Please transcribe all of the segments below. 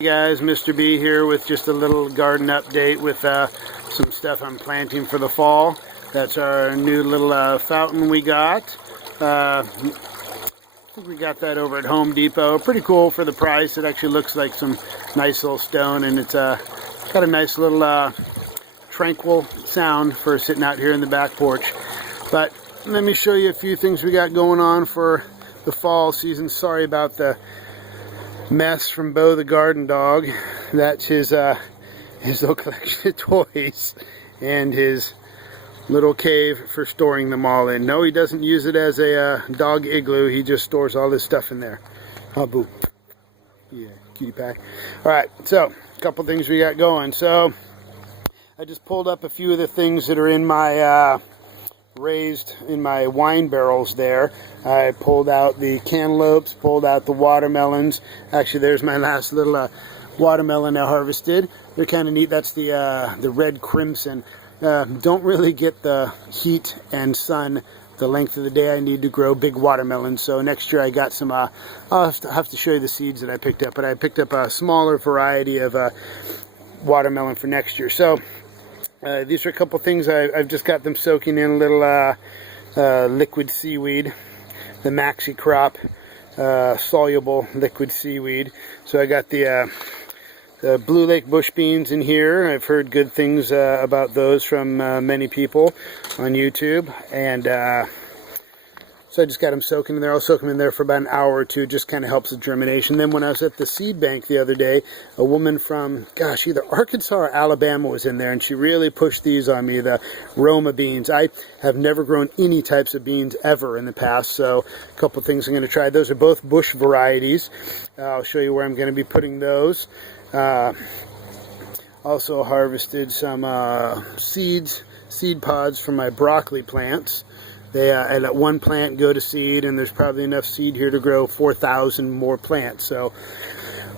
Hey guys, Mr. B here with just a little garden update with some stuff I'm planting for the fall. That's our new little fountain we got. I think we got that over at Home Depot. Pretty cool for the price. It actually looks like some nice little stone, and it's got a nice little tranquil sound for sitting out here in the back porch. But let me show you a few things we got going on for the fall season. Sorry about the mess from Bo the garden dog. That's his little collection of toys and his little cave for storing them all in. No, he doesn't use it as a dog igloo. He just stores all this stuff in there. Oh, boo. Yeah, cutie pie. Alright, so a couple things we got going. So I just pulled up a few of the things that are in my raised in my wine barrels there. I pulled out the cantaloupes, pulled out the watermelons. Actually, there's my last little watermelon I harvested. They're kind of neat. That's the red crimson. Don't really get the heat and sun the length of the day I need to grow big watermelons. So next year I got some, I'll have to show you the seeds that I picked up, but I picked up a smaller variety of watermelon for next year. So these are a couple things I've just got them soaking in a little liquid seaweed, the Maxi Crop soluble liquid seaweed. So I got the Blue Lake bush beans in here. I've heard good things about those from many people on YouTube, and so I just got them soaking in there. I'll soak them in there for about an hour or two. Just kind of helps the germination. Then when I was at the seed bank the other day, a woman from, gosh, either Arkansas or Alabama was in there, and she really pushed these on me, the Roma beans. I have never grown any types of beans ever in the past, so a couple things I'm going to try. Those are both bush varieties. I'll show you where I'm going to be putting those. Also harvested some seed pods from my broccoli plants. They I let one plant go to seed, and there's probably enough seed here to grow 4,000 more plants. So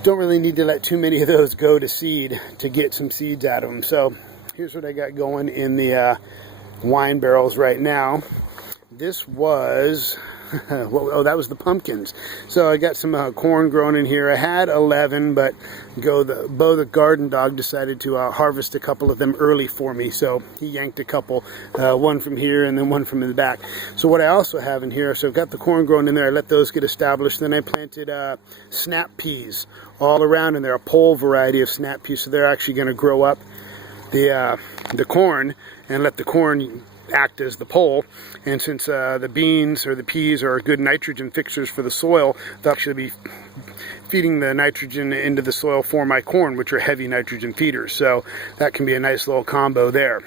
don't really need to let too many of those go to seed to get some seeds out of them. So here's what I got going in the wine barrels right now. This was oh, that was the pumpkins. So I got some corn growing in here. I had 11, but Bo the garden dog decided to harvest a couple of them early for me. So he yanked a couple, one from here and then one from in the back. So what I also have in here, so I've got the corn growing in there. I let those get established. Then I planted snap peas all around, and they're a pole variety of snap peas. So they're actually going to grow up the corn and let the corn act as the pole. And since the beans or the peas are good nitrogen fixers for the soil, they'll actually be feeding the nitrogen into the soil for my corn, which are heavy nitrogen feeders. So that can be a nice little combo there.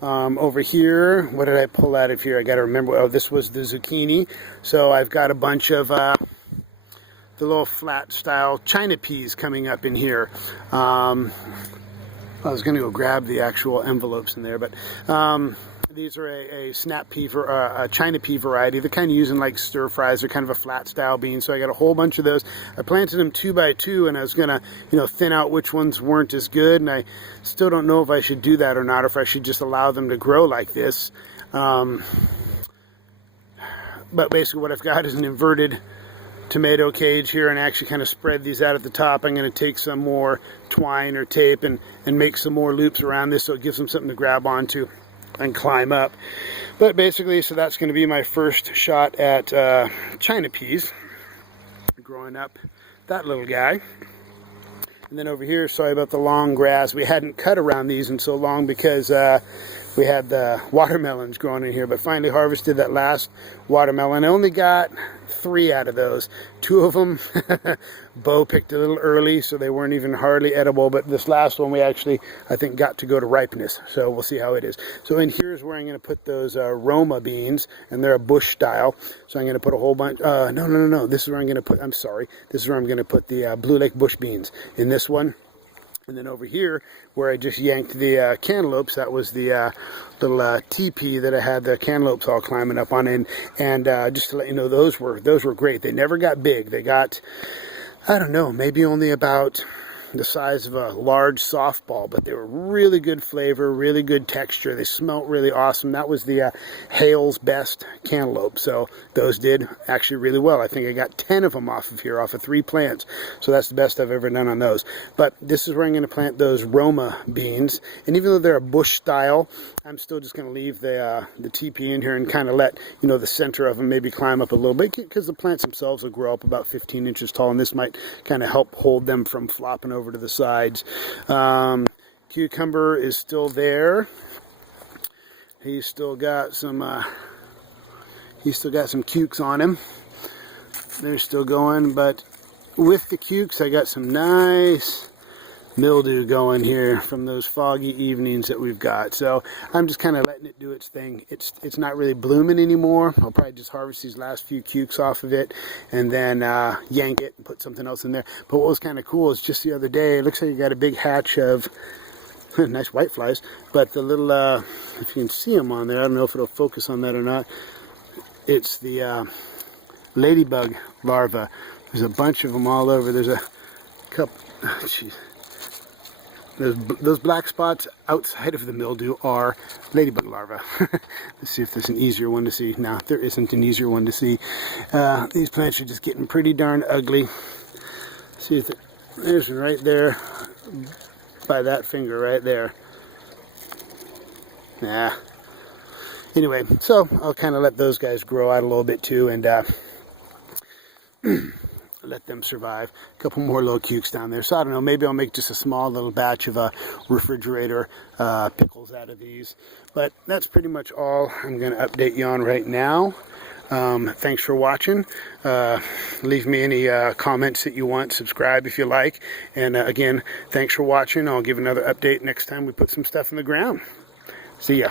Over here, what did I pull out of here? I got to remember. Oh, this was the zucchini. So I've got a bunch of the little flat style China peas coming up in here. I was going to go grab the actual envelopes in there, but these are a snap pea, a China pea variety. They're kind of using like stir fries. They're kind of a flat style bean. So I got a whole bunch of those. I planted them 2 by 2, and I was going to, thin out which ones weren't as good. And I still don't know if I should do that or not, or if I should just allow them to grow like this. But basically what I've got is an inverted tomato cage here, and actually kind of spread these out at the top. I'm going to take some more twine or tape and make some more loops around this so it gives them something to grab onto and climb up. But basically, so that's going to be my first shot at China peas, growing up that little guy. And then over here, sorry about the long grass. We hadn't cut around these in so long because we had the watermelons growing in here, but finally harvested that last watermelon. I only got 3 out of those. 2 of them Bo picked a little early, so they weren't even hardly edible, but this last one we actually, I think, got to go to ripeness, so we'll see how it is. So in here is where I'm going to put those Roma beans, and they're a bush style. So I'm going to put a whole bunch, no, this is where I'm going to put, I'm sorry, this is where I'm going to put the Blue Lake bush beans, in this one. And then over here, where I just yanked the cantaloupes, that was the little teepee that I had the cantaloupes all climbing up on. And just to let you know, those were great. They never got big. They got, I don't know, maybe only about the size of a large softball, but they were really good flavor, really good texture. They smelt really awesome. That was the Hale's Best cantaloupe. So those did actually really well. I think I got 10 of them off of here, off of 3 plants. So that's the best I've ever done on those. But this is where I'm going to plant those Roma beans. And even though they're a bush style, I'm still just going to leave the TP in here and kind of let, you know, the center of them maybe climb up a little bit, because the plants themselves will grow up about 15 inches tall, and this might kind of help hold them from flopping over to the sides. Cucumber is still there. He's still got some cukes on him. They're still going, but with the cukes, I got some nice mildew going here from those foggy evenings that we've got. So I'm just kind of letting it do its thing. It's not really blooming anymore. I'll probably just harvest these last few cukes off of it and then yank it and put something else in there. But what was kind of cool is just the other day, it looks like you got a big hatch of nice whiteflies, but the little, if you can see them on there, I don't know if it'll focus on that or not. It's the ladybug larva. There's a bunch of them all over. There's a couple, jeez. Those black spots outside of the mildew are ladybug larvae. Let's see if there's an easier one to see. No, there isn't an easier one to see. These plants are just getting pretty darn ugly. See if there's one right there by that finger right there. Nah. Anyway, so I'll kind of let those guys grow out a little bit too, and let them survive. A couple more little cukes down there. So I don't know, maybe I'll make just a small little batch of refrigerator pickles out of these. But that's pretty much all I'm going to update you on right now. Thanks for watching. Leave me any comments that you want. Subscribe if you like. And again, thanks for watching. I'll give another update next time we put some stuff in the ground. See ya.